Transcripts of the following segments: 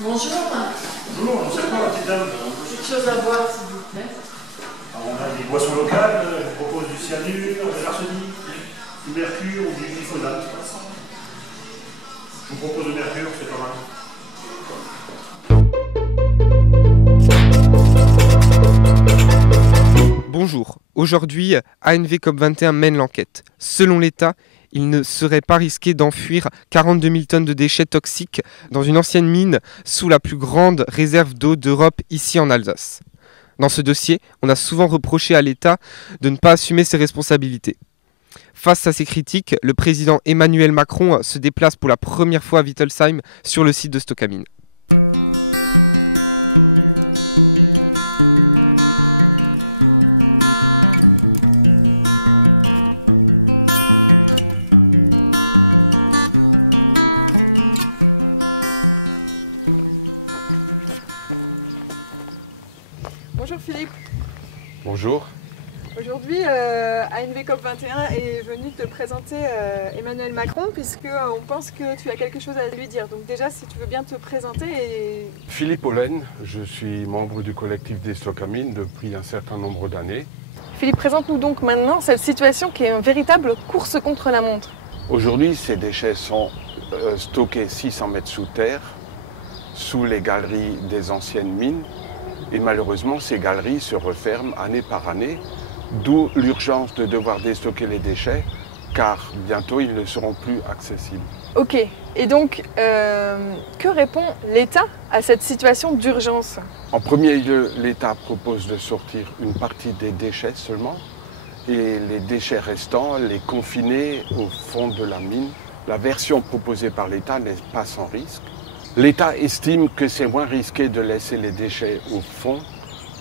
Bonjour. Bonjour, nous savons la petite dame. Quelque chose à boire, s'il vous plaît. Alors, on a des boissons locales, je vous propose du cyanure, de l'arsenic, du mercure ou du glyphosate. Je vous propose le mercure, c'est pas mal. Bonjour, aujourd'hui, ANV COP21 mène l'enquête. Selon l'État, il ne serait pas risqué d'enfuir 42 000 tonnes de déchets toxiques dans une ancienne mine sous la plus grande réserve d'eau d'Europe, ici en Alsace. Dans ce dossier, on a souvent reproché à l'État de ne pas assumer ses responsabilités. Face à ces critiques, le président Emmanuel Macron se déplace pour la première fois à Wittelsheim sur le site de Stocamine. Bonjour Philippe. Bonjour. Aujourd'hui, ANV COP21 est venu te présenter Emmanuel Macron. On pense que tu as quelque chose à lui dire. Donc déjà, si tu veux bien te présenter. Philippe Hollen, je suis membre du collectif des Stocamines depuis un certain nombre d'années. Philippe, présente-nous donc maintenant cette situation qui est une véritable course contre la montre. Aujourd'hui, ces déchets sont stockés 600 mètres sous terre, sous les galeries des anciennes mines. Et malheureusement, ces galeries se referment année par année, d'où l'urgence de devoir déstocker les déchets, car bientôt ils ne seront plus accessibles. Ok, et donc, que répond l'État à cette situation d'urgence? En premier lieu, l'État propose de sortir une partie des déchets seulement, et les déchets restants, les confiner au fond de la mine. La version proposée par l'État n'est pas sans risque. L'État estime que c'est moins risqué de laisser les déchets au fond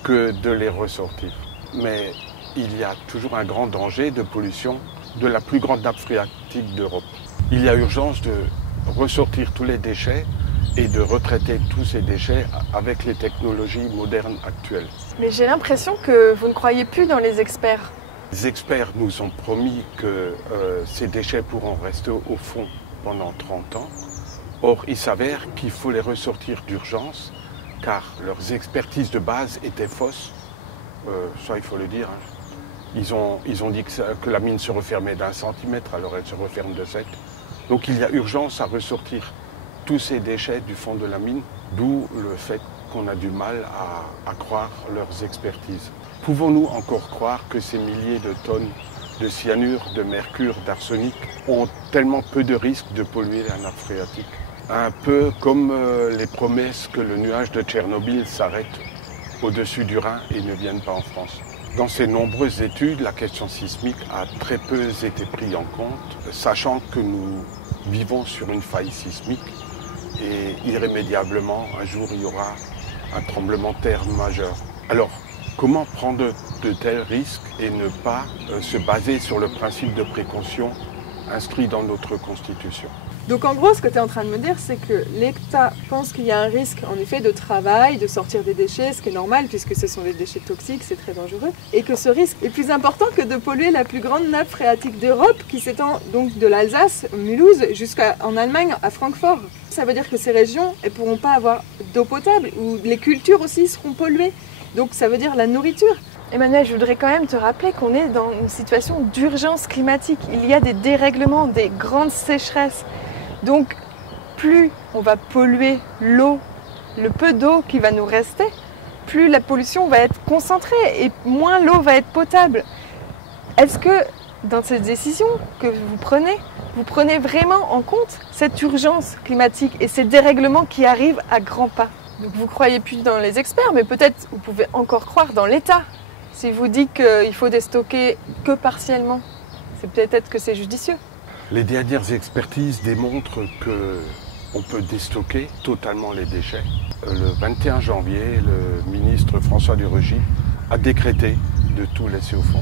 que de les ressortir. Mais il y a toujours un grand danger de pollution de la plus grande nappe phréatique d'Europe. Il y a urgence de ressortir tous les déchets et de retraiter tous ces déchets avec les technologies modernes actuelles. Mais j'ai l'impression que vous ne croyez plus dans les experts. Les experts nous ont promis que ces déchets pourront rester au fond pendant 30 ans. Or, il s'avère qu'il faut les ressortir d'urgence, car leurs expertises de base étaient fausses. Ça, il faut le dire. Ils ont dit que la mine se refermait d'1 centimètre, alors elle se referme de 7. Donc il y a urgence à ressortir tous ces déchets du fond de la mine, d'où le fait qu'on a du mal à croire leurs expertises. Pouvons-nous encore croire que ces milliers de tonnes de cyanure, de mercure, d'arsenic ont tellement peu de risques de polluer la nappe phréatique? Un peu comme les promesses que le nuage de Tchernobyl s'arrête au-dessus du Rhin et ne vienne pas en France. Dans ces nombreuses études, la question sismique a très peu été prise en compte, sachant que nous vivons sur une faille sismique et irrémédiablement, un jour, il y aura un tremblement de terre majeur. Alors, comment prendre de tels risques et ne pas se baser sur le principe de précaution inscrit dans notre Constitution? Donc en gros, ce que tu es en train de me dire, c'est que l'État pense qu'il y a un risque en effet de travail, de sortir des déchets, ce qui est normal puisque ce sont des déchets toxiques, c'est très dangereux, et que ce risque est plus important que de polluer la plus grande nappe phréatique d'Europe qui s'étend donc de l'Alsace, Mulhouse, jusqu'en Allemagne, à Francfort. Ça veut dire que ces régions ne pourront pas avoir d'eau potable, ou les cultures aussi seront polluées, donc ça veut dire la nourriture. Emmanuel, je voudrais quand même te rappeler qu'on est dans une situation d'urgence climatique. Il y a des dérèglements, des grandes sécheresses. Donc, plus on va polluer l'eau, le peu d'eau qui va nous rester, plus la pollution va être concentrée et moins l'eau va être potable. Est-ce que, dans cette décision que vous prenez vraiment en compte cette urgence climatique et ces dérèglements qui arrivent à grands pas? Donc, vous ne croyez plus dans les experts, mais peut-être vous pouvez encore croire dans l'État. S'il vous dit qu'il faut déstocker que partiellement, c'est peut-être que c'est judicieux. Les dernières expertises démontrent qu'on peut déstocker totalement les déchets. Le 21 janvier, le ministre François de Rugy a décrété de tout laisser au fond,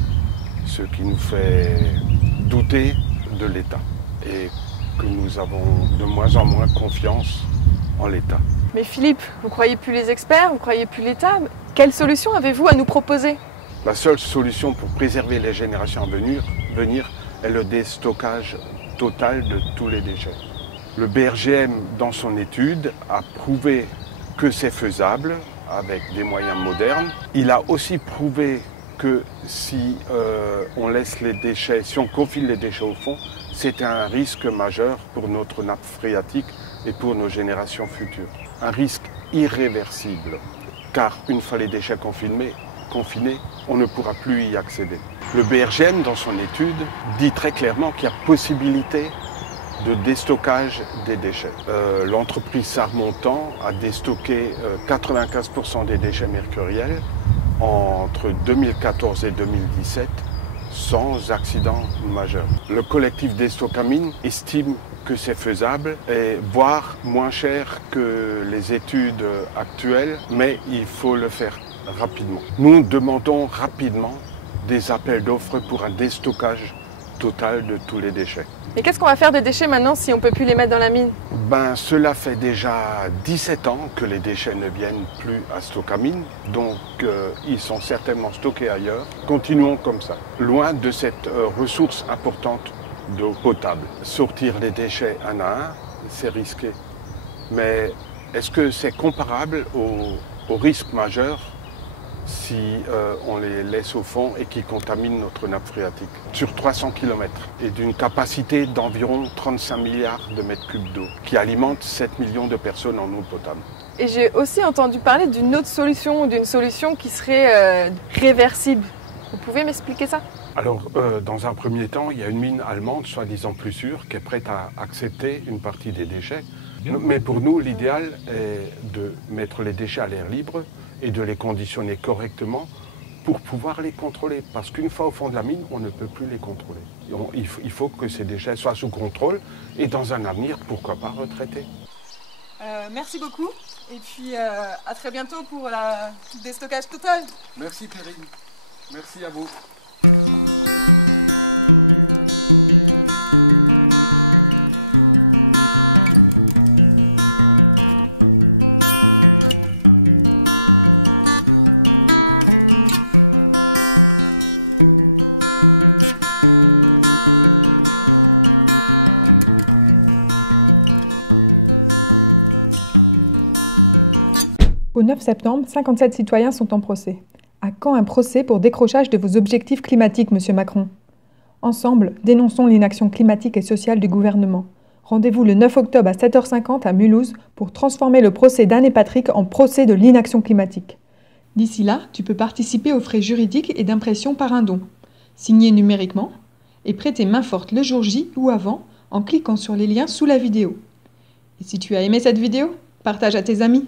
ce qui nous fait douter de l'État et que nous avons de moins en moins confiance en l'État. Mais Philippe, vous ne croyez plus les experts, vous ne croyez plus l'État. Quelle solution avez-vous à nous proposer? La seule solution pour préserver les générations à venir est le déstockage total de tous les déchets. Le BRGM, dans son étude, a prouvé que c'est faisable avec des moyens modernes. Il a aussi prouvé que si on laisse les déchets, si on confine les déchets au fond, c'est un risque majeur pour notre nappe phréatique et pour nos générations futures. Un risque irréversible, car une fois les déchets confinés, on ne pourra plus y accéder. Le BRGM, dans son étude, dit très clairement qu'il y a possibilité de déstockage des déchets. L'entreprise Sarmontant a déstocké 95% des déchets mercuriels entre 2014 et 2017 sans accident majeur. Le collectif Destocamine estime que c'est faisable et voire moins cher que les études actuelles, mais il faut le faire rapidement. Nous demandons rapidement des appels d'offres pour un déstockage total de tous les déchets. Et qu'est-ce qu'on va faire des déchets maintenant si on ne peut plus les mettre dans la mine? Cela fait déjà 17 ans que les déchets ne viennent plus à Stocamine, donc ils sont certainement stockés ailleurs. Continuons comme ça, loin de cette ressource importante d'eau potable. Sortir les déchets un à un, c'est risqué. Mais est-ce que c'est comparable au risque majeur si on les laisse au fond et qui contaminent notre nappe phréatique? Sur 300 km et d'une capacité d'environ 35 milliards de mètres cubes d'eau qui alimente 7 millions de personnes en eau potable. Et j'ai aussi entendu parler d'une autre solution, d'une solution qui serait réversible. Vous pouvez m'expliquer ça? Alors, dans un premier temps, il y a une mine allemande, soi-disant plus sûre, qui est prête à accepter une partie des déchets. Mais pour nous, l'idéal est de mettre les déchets à l'air libre et de les conditionner correctement pour pouvoir les contrôler. Parce qu'une fois au fond de la mine, on ne peut plus les contrôler. Donc il faut que ces déchets soient sous contrôle et dans un avenir, pourquoi pas, retraités. Merci beaucoup et puis à très bientôt pour le déstockage total. Merci Périne, merci à vous. Au 9 septembre, 57 citoyens sont en procès. À quand un procès pour décrochage de vos objectifs climatiques, Monsieur Macron? Ensemble, dénonçons l'inaction climatique et sociale du gouvernement. Rendez-vous le 9 octobre à 7h50 à Mulhouse pour transformer le procès d'Anne et Patrick en procès de l'inaction climatique. D'ici là, tu peux participer aux frais juridiques et d'impression par un don, signé numériquement, et prêter main forte le jour J ou avant en cliquant sur les liens sous la vidéo. Et si tu as aimé cette vidéo, partage à tes amis.